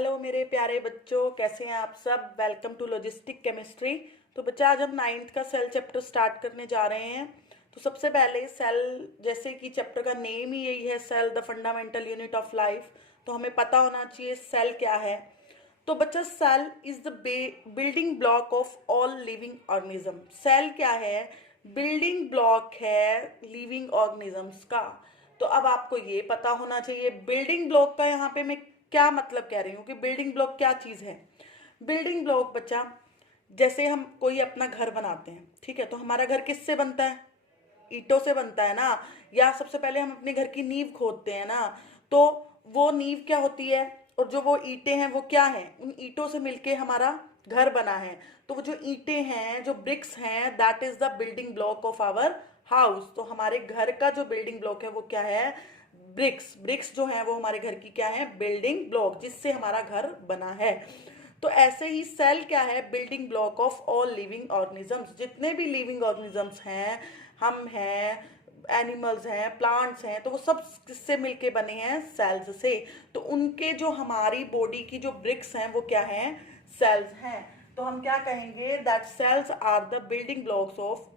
Hello मेरे प्यारे बच्चों, कैसे हैं आप सब। Welcome to logistic chemistry. तो बच्चा आज हम 9th का सेल चैप्टर स्टार्ट करने जा रहे हैं। तो सबसे पहले सेल, जैसे कि चैप्टर का नेम ही यही है, cell the fundamental unit of life, तो हमें पता होना चाहिए सेल क्या है। तो बच्चा cell is the building block of all living organism. Cell क्या है? बिल्डिंग ब्लॉक है लिविंग ऑर्गेनिजम्स का। तो अब आपको ये पता होना चाहिए बिल्डिंग ब्लॉक का यहाँ पे मैं क्या मतलब कह रही हूँ कि बिल्डिंग ब्लॉक क्या चीज़ है। बिल्डिंग ब्लॉक बच्चा, जैसे हम कोई अपना घर बनाते हैं, ठीक है, तो हमारा घर किससे बनता है? ईंटों से बनता है ना। या सबसे पहले हम अपने घर की नींव खोदते हैं ना। तो वो नींव क्या होती है, और जो वो ईंटें हैं वो क्या है? उन ईंटों से मिलके हमारा घर बना है। तो वो जो ईंटें हैं, जो ब्रिक्स हैं, that is the building block of our house. तो हमारे घर का जो बिल्डिंग ब्लॉक है वो क्या है? ब्रिक्स। ब्रिक्स जो है वो हमारे घर की क्या है? बिल्डिंग ब्लॉक, जिससे हमारा घर बना है। तो ऐसे ही सेल क्या है? Building block of all living organisms. जितने भी लिविंग ऑर्गेनिजम्स हैं, हम हैं, एनिमल्स हैं, प्लांट्स हैं, तो वो सब किससे मिलके बने हैं? सेल्स से। तो उनके जो हमारी बॉडी की जो ब्रिक्स हैं वो क्या हैं? सेल्स हैं। तो हम क्या कहेंगे? That cells are the building blocks of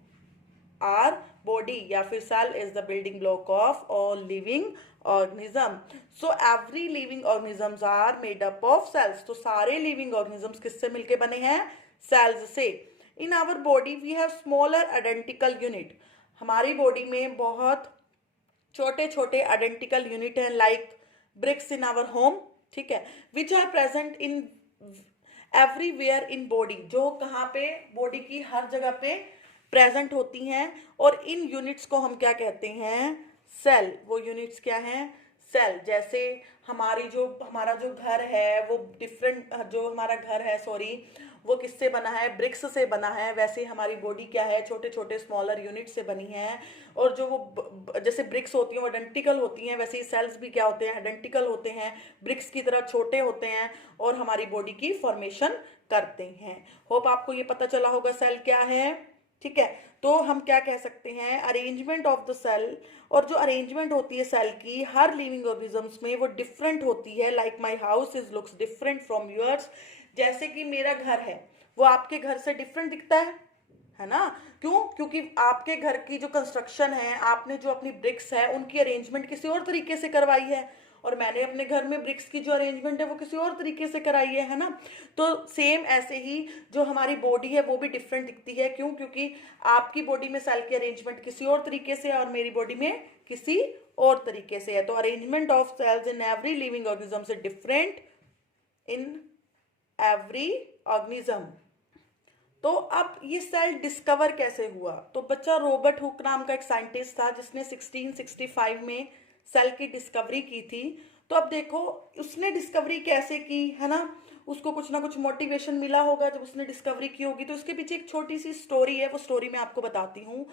our body, या फिर cell is the building block of all living organism. So every living organisms are made up of cells. तो सारे लिविंग ऑर्गेनिजम्स किससे मिलके बने हैं? सेल्स से। In our body we have smaller identical unit. हमारी बॉडी में बहुत छोटे छोटे आइडेंटिकल यूनिट हैं, like bricks in our home, ठीक है, which are present in everywhere in body. जो कहाँ पे? बॉडी की हर जगह पे प्रेजेंट होती हैं। और इन यूनिट्स को हम क्या कहते हैं? सेल। वो यूनिट्स क्या हैं? सेल। जैसे हमारा जो घर है वो डिफरेंट, जो हमारा घर है, सॉरी, वो किससे बना है? ब्रिक्स से बना है। वैसे हमारी बॉडी क्या है? छोटे छोटे स्मॉलर यूनिट से बनी है। और जो वो जैसे ब्रिक्स होती हैं वो आइडेंटिकल होती हैं, वैसे ही सेल्स भी क्या होते हैं? आइडेंटिकल होते हैं, ब्रिक्स की तरह छोटे होते हैं और हमारी बॉडी की फॉर्मेशन करते हैं। होप आपको ये पता चला होगा सेल क्या है, ठीक है। तो हम क्या कह सकते हैं? Arrangement of the cell. और जो अरेंजमेंट होती है सेल की हर लिविंग ऑर्गेनिजम्स में वो डिफरेंट होती है। Like my house is looks different from yours. जैसे कि मेरा घर है वो आपके घर से डिफरेंट दिखता है ना। क्यों? क्योंकि आपके घर की जो कंस्ट्रक्शन है, आपने जो अपनी ब्रिक्स है उनकी अरेंजमेंट किसी और तरीके से करवाई है, और मैंने अपने घर में ब्रिक्स की जो अरेंजमेंट है वो किसी और तरीके से कराई है ना। तो सेम ऐसे ही जो हमारी बॉडी है वो भी डिफरेंट दिखती है। क्यों? क्योंकि आपकी बॉडी में सेल की अरेंजमेंट किसी और तरीके से है और मेरी बॉडी में किसी और तरीके से है। तो arrangement of cells in every living organism से डिफरेंट इन एवरी ऑर्गेनिज्म। तो अब ये सेल डिस्कवर कैसे हुआ? तो बच्चा, रॉबर्ट हुक नाम का एक साइंटिस्ट था जिसने 1665 में सेल की डिस्कवरी की थी। तो अब देखो उसने डिस्कवरी कैसे की, है ना। उसको कुछ ना कुछ मोटिवेशन मिला होगा जब उसने डिस्कवरी की होगी। तो उसके पीछे एक छोटी सी स्टोरी है, वो स्टोरी मैं आपको बताती हूँ।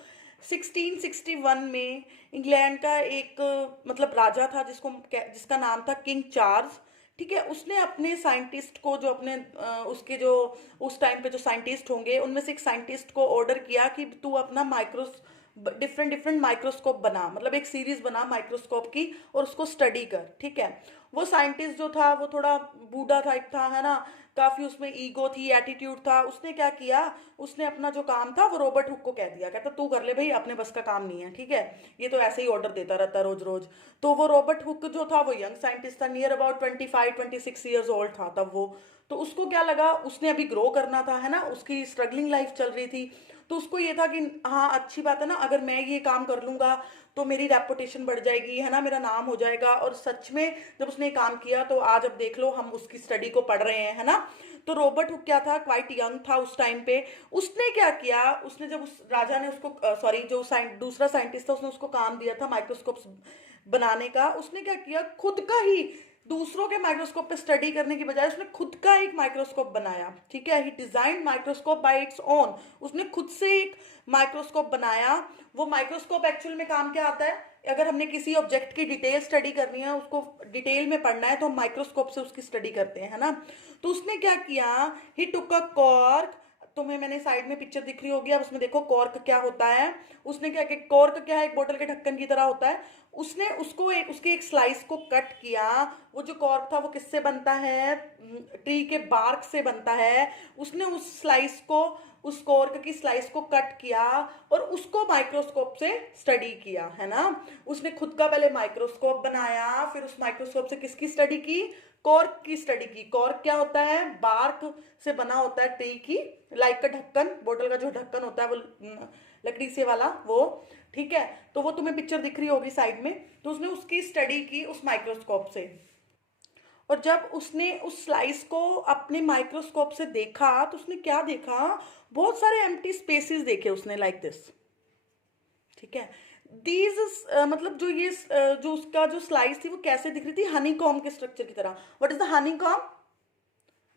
1661 में इंग्लैंड का एक मतलब राजा था जिसका नाम था किंग चार्ल्स, ठीक है। उसने अपने साइंटिस्ट को, जो अपने उसके जो उस टाइम पे जो साइंटिस्ट होंगे उनमें से एक साइंटिस्ट को ऑर्डर किया कि तू अपना डिफरेंट डिफरेंट माइक्रोस्कोप बना, मतलब एक सीरीज बना माइक्रोस्कोप की और उसको स्टडी कर, ठीक है। वो साइंटिस्ट जो था वो थोड़ा बूढ़ा टाइप था, है ना, काफी उसमें ईगो थी, एटीट्यूड था। उसने क्या किया? उसने अपना जो काम था वो रॉबर्ट हुक को कह दिया, कहता तू कर ले भाई, अपने बस का काम नहीं है, ठीक है। ये तो ऐसे ही ऑर्डर देता रहता रोज रोज। तो वो रॉबर्ट हुक जो था वो यंग साइंटिस्ट था, नियर अबाउट 25-26 ईयर्स ओल्ड था तब वो। तो उसको क्या लगा, उसने अभी ग्रो करना था, है ना, उसकी स्ट्रगलिंग लाइफ चल रही थी। तो उसको ये था कि हाँ अच्छी बात है ना, अगर मैं ये काम कर लूंगा तो मेरी रेपुटेशन बढ़ जाएगी, है ना, मेरा नाम हो जाएगा। और सच में जब उसने काम किया तो आज अब देख लो हम उसकी स्टडी को पढ़ रहे हैं, है ना। तो रॉबर्ट हुक क्या था, क्वाइट यंग था उस टाइम पे। उसने क्या किया, उसने जब उस राजा ने उसको सॉरी जो दूसरा साइंटिस्ट था उसने उसको काम दिया था माइक्रोस्कोप बनाने का, उसने क्या किया, खुद का ही, दूसरों के माइक्रोस्कोप पे स्टडी करने की बजाय उसने खुद का एक माइक्रोस्कोप बनाया, ठीक है। He design microscope by its own. उसने खुद से एक माइक्रोस्कोप बनाया। वो माइक्रोस्कोप एक्चुअल में काम क्या आता है? अगर हमने किसी ऑब्जेक्ट की डिटेल स्टडी करनी है, उसको डिटेल में पढ़ना है, तो हम माइक्रोस्कोप से उसकी स्टडी करते हैं, है ना। तो उसने क्या किया, ही टुक अ कॉर्क तुम्हें मैंने साइड में पिक्चर दिख रही होगी, अब उसमें देखो कॉर्क क्या होता है। उसने क्या किया, कॉर्क क्या है, एक बोतल के ढक्कन की तरह होता है। उसने उसको उसके एक स्लाइस को कट किया। वो जो कॉर्क था वो किससे बनता है, ट्री के बार्क से बनता है। उसने उस स्लाइस को, उस कॉर्क की स्लाइस को कट किया और उसको माइक्रोस्कोप से स्टडी किया, है ना। उसने खुद का पहले माइक्रोस्कोप बनाया, फिर उस माइक्रोस्कोप से किसकी स्टडी की, कॉर्क की स्टडी की। कॉर्क क्या होता है, बार्क से बना होता है ट्री की, लाइक का ढक्कन, बोतल का जो ढक्कन होता है वो लकड़ी से वाला वो, ठीक है। तो वो तुम्हें पिक्चर दिख रही होगी साइड में। तो उसने उसकी स्टडी की उस माइक्रोस्कोप से, और जब उसने उस स्लाइस को अपने माइक्रोस्कोप से देखा तो उसने क्या देखा, बहुत सारे एम्प्टी स्पेसेस देखे उसने, लाइक दिस, ठीक है। दीज मतलब जो ये जो उसका जो स्लाइस थी वो कैसे दिख रही थी, हनी कॉम के स्ट्रक्चर की तरह। What is the honey com,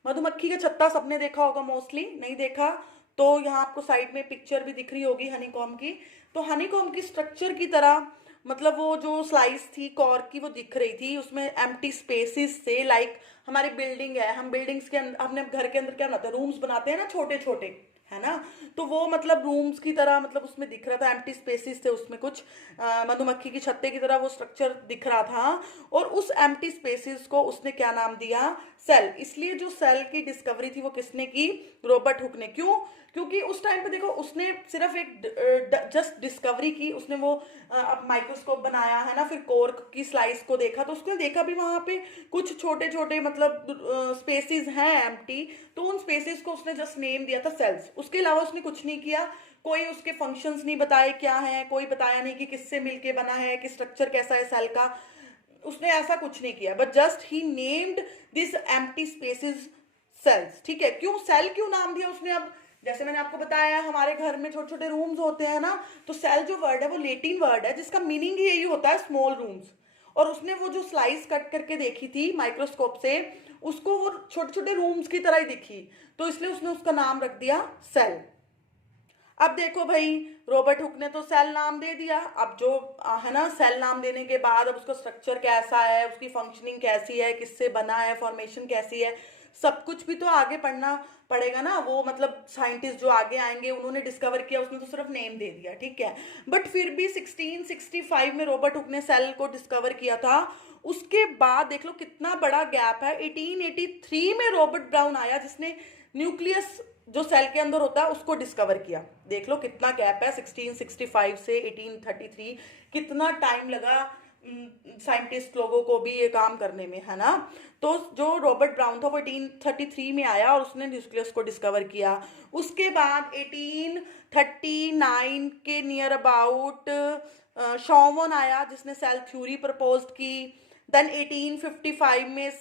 मधुमक्खी का छत्ता सबने देखा होगा, मोस्टली नहीं देखा तो यहाँ आपको साइड में पिक्चर भी दिख रही होगी हनीकॉम की। तो हनीकॉम की स्ट्रक्चर की तरह, मतलब वो जो स्लाइस थी कॉर्क की वो दिख रही थी, उसमें एम्प्टी स्पेसेस से, लाइक हमारी बिल्डिंग है, हम बिल्डिंग्स के अंदर, अपने घर के अंदर क्या बनाते हैं, रूम्स बनाते हैं ना छोटे छोटे, है ना। तो वो मतलब रूम्स की तरह, मतलब उसमें दिख रहा था, एम्प्टी स्पेसेस थे उसमें कुछ, मधुमक्खी की छत्ते की तरह वो स्ट्रक्चर दिख रहा था। और उस एम्प्टी स्पेसेस को उसने क्या नाम दिया, सेल। इसलिए जो सेल की डिस्कवरी थी वो किसने की, रॉबर्ट हुक ने। क्यों, क्योंकि उस टाइम पे देखो उसने सिर्फ एक जस्ट डिस्कवरी की, उसने वो माइक्रोस्कोप बनाया, है ना, फिर कॉर्क की स्लाइस को देखा, तो उसने देखा भी वहां पे कुछ छोटे छोटे मतलब स्पेसेस हैं एम्प्टी, तो उन स्पेसेस को उसने जस्ट नेम दिया था सेल्स। उसके अलावा उसने कुछ नहीं किया, कोई उसके फंक्शंस नहीं बताए क्या है, कोई बताया नहीं कि किससे मिलके बना है, कि स्ट्रक्चर कैसा है सेल का, उसने ऐसा कुछ नहीं किया, but just he named this empty spaces cells, ठीक है। क्यों सेल क्यों नाम दिया उसने, अब जैसे मैंने आपको बताया हमारे घर में छोटे छोटे रूम्स होते हैं ना, तो सेल जो वर्ड है वो लेटिन वर्ड है जिसका मीनिंग ही यही होता है, स्मॉल रूम्स। और उसने वो जो स्लाइस कट करके देखी थी माइक्रोस्कोप से, उसको वो छोटे छोटे रूम्स की तरह ही दिखी, तो इसलिए उसने उसका नाम रख दिया सेल। अब देखो भाई, रॉबर्ट हुक ने तो सेल नाम दे दिया, अब जो है ना, सेल नाम देने के बाद अब उसका स्ट्रक्चर कैसा है, उसकी फंक्शनिंग कैसी है, किससे बना है, फॉर्मेशन कैसी है, सब कुछ भी तो आगे पढ़ना पड़ेगा ना। वो मतलब साइंटिस्ट जो आगे आएंगे उन्होंने डिस्कवर किया, उसने तो सिर्फ नेम दे दिया, ठीक है। बट फिर भी 1665 में रॉबर्ट हुक ने सेल को डिस्कवर किया था। उसके बाद देख लो कितना बड़ा गैप है, 1883 में रॉबर्ट ब्राउन आया जिसने न्यूक्लियस जो सेल के अंदर होता है उसको डिस्कवर किया। देख लो कितना गैप है, 1665 से 1833, कितना टाइम लगा साइंटिस्ट लोगों को भी ये काम करने में, है ना। तो जो रॉबर्ट ब्राउन था वो 1833 में आया और उसने न्यूक्लियस को डिस्कवर किया। उसके बाद 1839 के नियर अबाउट शॉवन आया जिसने सेल थ्योरी प्रपोज की। देन 1855 में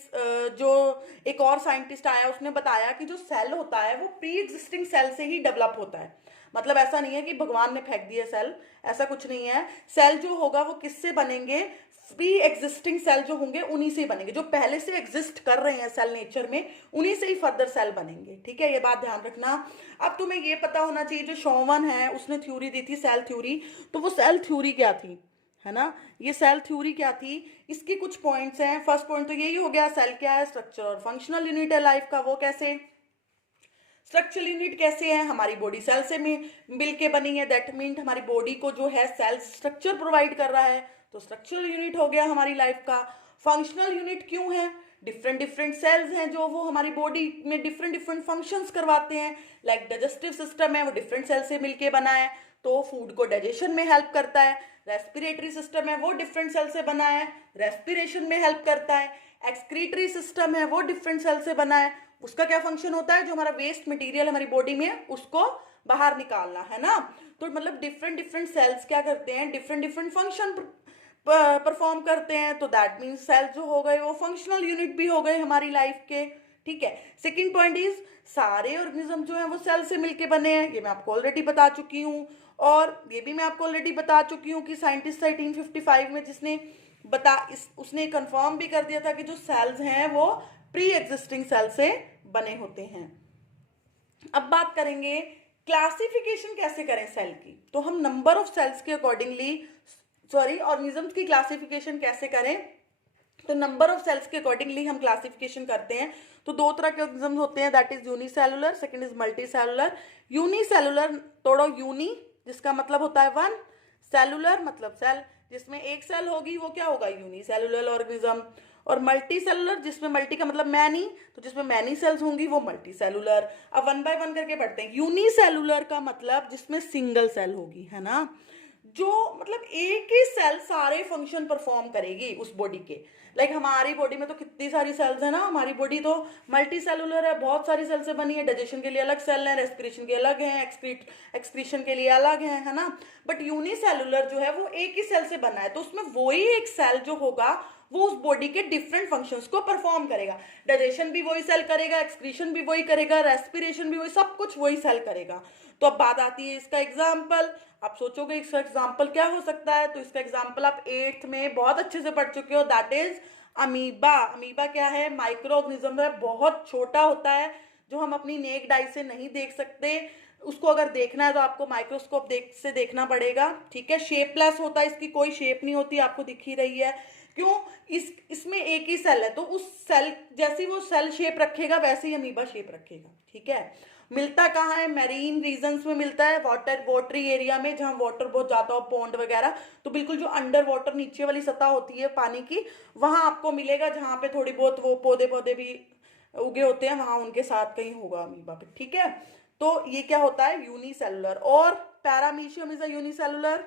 जो एक और साइंटिस्ट आया उसने बताया कि जो सेल होता है वो प्री एग्जिस्टिंग सेल से ही डेवलप होता है। मतलब ऐसा नहीं है कि भगवान ने फेंक दिया सेल, ऐसा कुछ नहीं है। सेल जो होगा वो किससे बनेंगे, प्री एग्जिस्टिंग सेल जो होंगे उन्हीं से ही बनेंगे, जो पहले से एग्जिस्ट कर रहे हैं सेल नेचर में, उन्हीं से ही फर्दर सेल बनेंगे, ठीक है। ये बात ध्यान रखना। अब तुम्हें ये पता होना चाहिए, जो शॉवन है उसने थ्योरी दी थी सेल थ्योरी, तो वो सेल थ्योरी क्या थी, है ना। ये सेल थ्योरी क्या थी, इसके कुछ पॉइंट्स हैं। फर्स्ट पॉइंट तो यही हो गया, सेल क्या है, स्ट्रक्चर और फंक्शनल यूनिट है लाइफ का। वो कैसे, स्ट्रक्चरल यूनिट कैसे है, हमारी बॉडी सेल से मिल के बनी है, दैट मीन हमारी बॉडी को जो है सेल स्ट्रक्चर प्रोवाइड कर रहा है, तो स्ट्रक्चरल यूनिट हो गया हमारी लाइफ का। फंक्शनल यूनिट क्यों है, डिफरेंट डिफरेंट सेल्स हैं जो वो हमारी बॉडी में डिफरेंट डिफरेंट फंक्शंस करवाते हैं। लाइक डाइजेस्टिव सिस्टम है वो डिफरेंट सेल से मिलके बना है, तो फूड को डाइजेशन में हेल्प करता है। रेस्पिरेटरी सिस्टम है वो डिफरेंट सेल से बना है, रेस्पिरेशन में हेल्प करता है। एक्सक्रीटरी सिस्टम है वो डिफरेंट सेल से बना है, उसका क्या फंक्शन होता है, जो हमारा वेस्ट मटेरियल हमारी बॉडी में उसको बाहर निकालना, है ना। तो मतलब डिफरेंट डिफरेंट सेल्स क्या करते हैं, डिफरेंट डिफरेंट फंक्शन परफॉर्म करते हैं, तो दैट मीन्स सेल जो हो गए वो फंक्शनल यूनिट भी हो गए हमारी लाइफ के, ठीक है। सेकेंड पॉइंट इज, सारे ऑर्गेनिज्म जो है वो सेल से मिलके बने हैं, ये मैं आपको ऑलरेडी बता चुकी हूँ। और ये भी मैं आपको ऑलरेडी बता चुकी हूँ कि साइंटिस्ट 1855 में जिसने उसने कंफर्म भी कर दिया था कि जो सेल्स हैं वो प्री एग्जिस्टिंग सेल से बने होते हैं। अब बात करेंगे क्लासिफिकेशन कैसे करें सेल की, तो हम नंबर ऑफ सेल्स के अकॉर्डिंगली, ऑर्गेनिजम्स की क्लासिफिकेशन कैसे करें, तो नंबर ऑफ सेल्स के अकॉर्डिंगली हम क्लासिफिकेशन करते हैं। तो दो तरह के ऑर्गेनिज्म होते हैं, that is unicellular, second is multicellular. Unicellular तोड़ो यूनी, जिसका मतलब होता है वन, सेलुलर मतलब सेल, जिसमें एक सेल होगी वो क्या होगा, यूनिसेलुलर ऑर्गेनिज्म। और मल्टी सेलुलर, जिसमें मल्टी का मतलब मैनी, तो जिसमें मैनी सेल्स होंगी वो मल्टी सेलुलर। अब वन बाय वन करके पढ़ते हैं। यूनिसेलुलर का मतलब जिसमें सिंगल सेल होगी, है ना, जो मतलब एक ही सेल सारे फंक्शन परफॉर्म करेगी उस बॉडी के। लाइक हमारी बॉडी में तो कितनी सारी सेल्स है ना, हमारी बॉडी तो मल्टी सेलुलर है, बहुत सारी सेल से बनी है। डाइजेशन के लिए अलग सेल है, रेस्पिरेशन के अलग है, एक्सक्रीशन के लिए अलग है ना। बट यूनिसेलुलर जो है वो एक ही सेल से बना है, तो उसमें वही एक सेल जो होगा वो उस बॉडी के डिफरेंट फंक्शंस को परफॉर्म करेगा। डाइजेशन भी वही सेल करेगा, एक्सक्रीशन भी वही करेगा, रेस्पिरेशन भी वही, सब कुछ वही सेल करेगा। तो अब बात आती है इसका एग्जाम्पल। आप सोचोगे इसका एग्जाम्पल क्या हो सकता है, तो इसका एग्जाम्पल आप 8th में बहुत अच्छे से पढ़ चुके हो, दैट इज अमीबा। अमीबा क्या है, माइक्रो ऑर्गेनिज्म है, बहुत छोटा होता है, जो हम अपनी नेक्ड आई से नहीं देख सकते। उसको अगर देखना है तो आपको माइक्रोस्कोप से देखना पड़ेगा, ठीक है। शेपलेस होता है, इसकी कोई शेप नहीं होती, आपको दिख ही रही है। क्यों, इसमें एक ही सेल है, तो उस सेल जैसी वो सेल शेप रखेगा वैसे ही अमीबा शेप रखेगा, ठीक है। मिलता कहाँ है, मैरीन रीजन्स में मिलता है, वाटरी एरिया में, जहाँ वाटर बहुत ज्यादा हो, पॉन्ड वगैरह। तो बिल्कुल जो अंडर वाटर नीचे वाली सतह होती है पानी की, वहां आपको मिलेगा, जहाँ पे थोड़ी बहुत वो पौधे भी उगे होते हैं, वहां उनके साथ कहीं होगा अमीबा पे, ठीक है। तो ये क्या होता है, यूनिसेलुलर। और paramecium is a unicellular.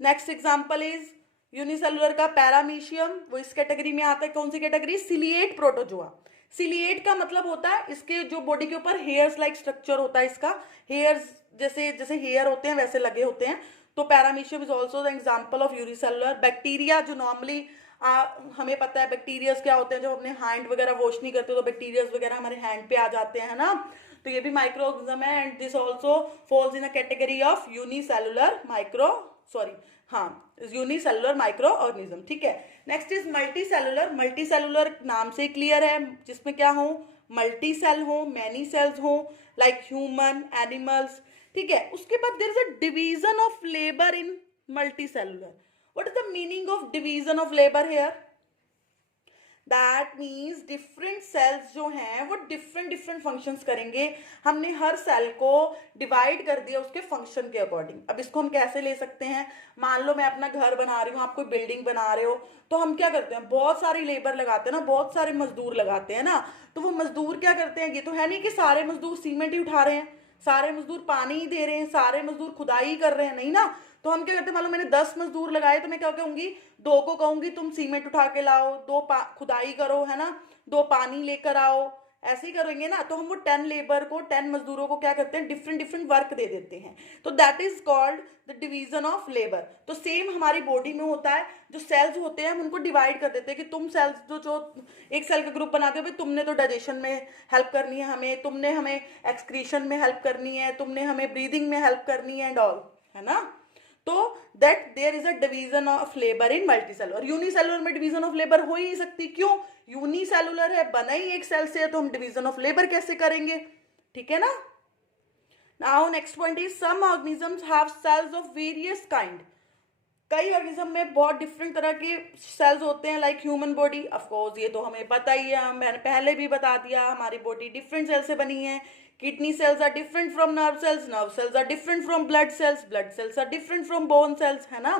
Next example is unicellular का पैरामीशियम, वो इस कैटेगरी में आता है, कौन सी कैटेगरी, सिलिएट प्रोटोजोआ। सिलिएट का मतलब होता है इसके जो बॉडी के ऊपर हेयर्स लाइक स्ट्रक्चर होता है, इसका हेयर्स जैसे जैसे हेयर होते हैं वैसे लगे होते हैं। तो paramecium is also the example of unicellular. Bacteria जो नॉर्मली हमें पता है बैक्टीरियाज क्या होते हैं, जब अपने हैंड वगैरह वॉश नहीं करते तो बैक्टीरियाज वगैरह हमारे हैंड पे आ जाते हैं ना। तो ये भी माइक्रो ऑर्गेनिज्म है, and this also falls in a category of unicellular micro, sorry हाँ, यूनिसेलुलर माइक्रो ऑर्गेनिज्म, ठीक है। Next is multi cellular. Multi cellular नाम से क्लियर है, जिसमें क्या हो, मल्टी सेल हो, मैनी सेल्स हो, लाइक ह्यूमन, एनिमल्स, ठीक है। उसके बाद there is a division of labour in multi cellular. What is the meaning of division of labour here, that means different cells जो हैं वो डिफरेंट डिफरेंट फंक्शंस करेंगे। हमने हर सेल को डिवाइड कर दिया उसके फंक्शन के अकॉर्डिंग। अब इसको हम कैसे ले सकते हैं, मान लो मैं अपना घर बना रही हूँ, आप कोई बिल्डिंग बना रहे हो, तो हम क्या करते हैं, बहुत सारी लेबर लगाते हैं ना, बहुत सारे मजदूर लगाते हैं ना। तो वो मजदूर क्या करते हैं, ये तो है नहीं कि सारे मजदूर सीमेंट ही उठा रहे हैं, सारे मजदूर पानी ही दे रहे हैं, सारे मजदूर खुदाई कर रहे हैं, नहीं ना। तो हम क्या करते हैं, मान लो मैंने 10 मजदूर लगाए, तो मैं क्या कहूंगी, 2 को कहूंगी तुम सीमेंट उठा के लाओ, 2 खुदाई करो, है ना, 2 पानी लेकर आओ, ऐसे ही करेंगे ना। तो हम वो 10 लेबर को, 10 मजदूरों को क्या करते हैं, डिफरेंट डिफरेंट वर्क दे देते हैं। तो that is called the division of labour. तो सेम हमारी बॉडी में होता है, जो सेल्स होते हैं हम उनको डिवाइड कर देते हैं कि तुम सेल्स जो एक सेल का ग्रुप बनाते हो, भाई तुमने तो डाइजेशन में हेल्प करनी है हमें, तुमने हमें एक्सक्रीशन में हेल्प करनी है, तुमने हमें ब्रीदिंग में हेल्प करनी है एंड ऑल, है ना। तो that there is a division of labour in multicellular. Unicellular में डिवीजन ऑफ लेबर हो ही नहीं सकती, क्यों, यूनिसेलुलर है, बना ही एक सेल से है, तो हम डिवीजन ऑफ लेबर कैसे करेंगे, ठीक है ना। Now next point is some organisms have cells of various kind. कई ऑर्गेनिज्म में बहुत डिफरेंट तरह के सेल्स होते हैं, like human body, of course ये तो हमें पता ही है, मैंने पहले भी बता दिया, हमारी बॉडी डिफरेंट सेल से बनी है। Kidney cells are different from nerve cells are different from blood cells are different from bone cells, है ना।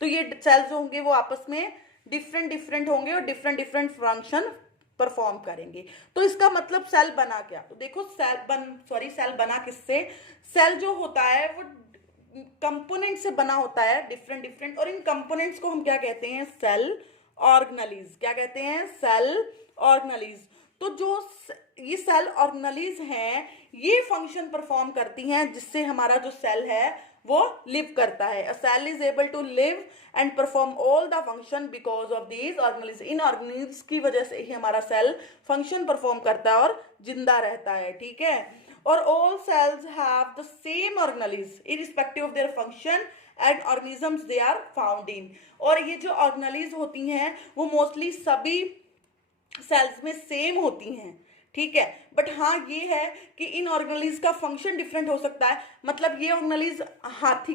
तो ये सेल्स होंगे वो आपस में डिफरेंट डिफरेंट होंगे और डिफरेंट डिफरेंट फंक्शन परफॉर्म करेंगे। तो इसका मतलब सेल बना क्या, तो देखो सेल बना किससे, सेल जो होता है वो कंपोनेंट से बना होता है, डिफरेंट डिफरेंट, और इन कंपोनेंट्स को हम क्या कहते हैं, सेल ऑर्गेनेल्स। क्या कहते हैं, सेल ऑर्गेनेल्स। तो जो ये सेल ऑर्गेनेल्स हैं ये फंक्शन परफॉर्म करती हैं, जिससे हमारा जो सेल है वो लिव करता है। A cell is able to live and perform all the function because of these organelles. इन ऑर्गेनेल्स की वजह से ही हमारा सेल फंक्शन परफॉर्म करता है और जिंदा रहता है, ठीक है। और all cells have the same organelles irrespective of their function and organisms they are found in। और ये जो organelles होती हैं वो मोस्टली सभी सेल्स में सेम होती हैं, ठीक है। बट हाँ ये है कि इन ऑर्गेनेल्स का फंक्शन डिफरेंट हो सकता है, मतलब ये ऑर्गेनेल्स हाथी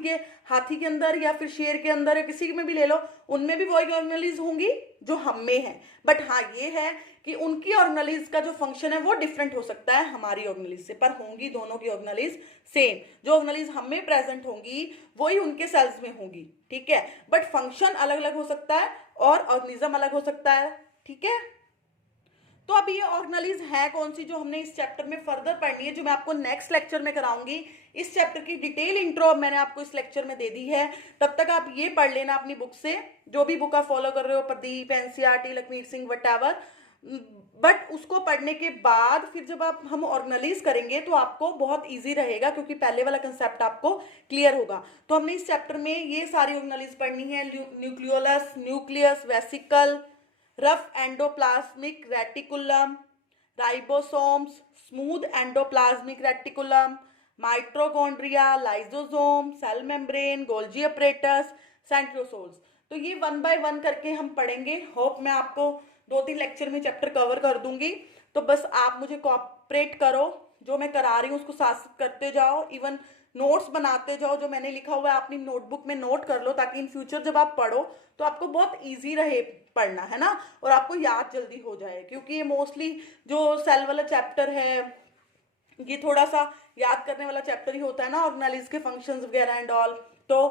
के अंदर या फिर शेर के अंदर या किसी में भी ले लो, उनमें भी वही ऑर्गेनेल्स होंगी जो हम में है। बट हाँ ये है कि उनकी ऑर्गेनेल्स का जो फंक्शन है वो डिफरेंट हो सकता है हमारी ऑर्गेनेल्स से, पर होंगी दोनों की ऑर्गेनेल्स सेम। जो ऑर्गेनेल्स हम में प्रेजेंट होंगी वही उनके सेल्स में होंगी, ठीक है। बट फंक्शन अलग अलग हो सकता है और ऑर्गेनिज्म अलग हो सकता है, ठीक है। तो अब ये ऑर्गेनेल्स है कौन सी जो हमने इस चैप्टर में फर्दर पढ़नी है, जो मैं आपको नेक्स्ट लेक्चर में कराऊंगी। इस चैप्टर की डिटेल इंट्रो मैंने आपको इस लेक्चर में दे दी है, तब तक आप ये पढ़ लेना अपनी बुक से, जो भी बुक आप फॉलो कर रहे हो, Pradeep, NCERT, Lakhmir Singh, whatever. But उसको पढ़ने के बाद फिर जब आप हम ऑर्गेनेल्स करेंगे तो आपको बहुत इजी रहेगा, क्योंकि पहले वाला कंसेप्ट आपको क्लियर होगा। तो हमने इस चैप्टर में ये सारी ऑर्गेनेल्स पढ़नी है, nucleolus, nucleus, vesicle, rough endoplasmic reticulum, ribosomes, smooth endoplasmic reticulum, mitochondria, lysosome, cell membrane, Golgi apparatus, centrosomes. तो ये वन बाय वन करके हम पढ़ेंगे। होप मैं आपको 2-3 लेक्चर में चैप्टर कवर कर दूंगी। तो बस आप मुझे कोऑपरेट करो, जो मैं करा रही हूँ उसको साथ साथ करते जाओ, इवन नोट्स बनाते जाओ। जो मैंने लिखा हुआ है अपनी नोटबुक में नोट कर लो, ताकि इन फ्यूचर जब आप पढ़ो तो आपको बहुत इजी रहे पढ़ना, है ना, और आपको याद जल्दी हो जाए। क्योंकि ये मोस्टली जो सेल वाला चैप्टर है ये थोड़ा सा याद करने वाला चैप्टर ही होता है ना, ऑर्गेनेल्स के फंक्शंस वगैरह एंड ऑल। तो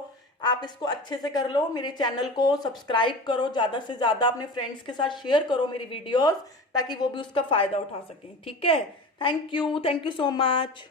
आप इसको अच्छे से कर लो। मेरे चैनल को सब्सक्राइब करो, ज़्यादा से ज़्यादा अपने फ्रेंड्स के साथ शेयर करो मेरी वीडियोस, ताकि वो भी उसका फ़ायदा उठा सकें, ठीक है। Thank you so much.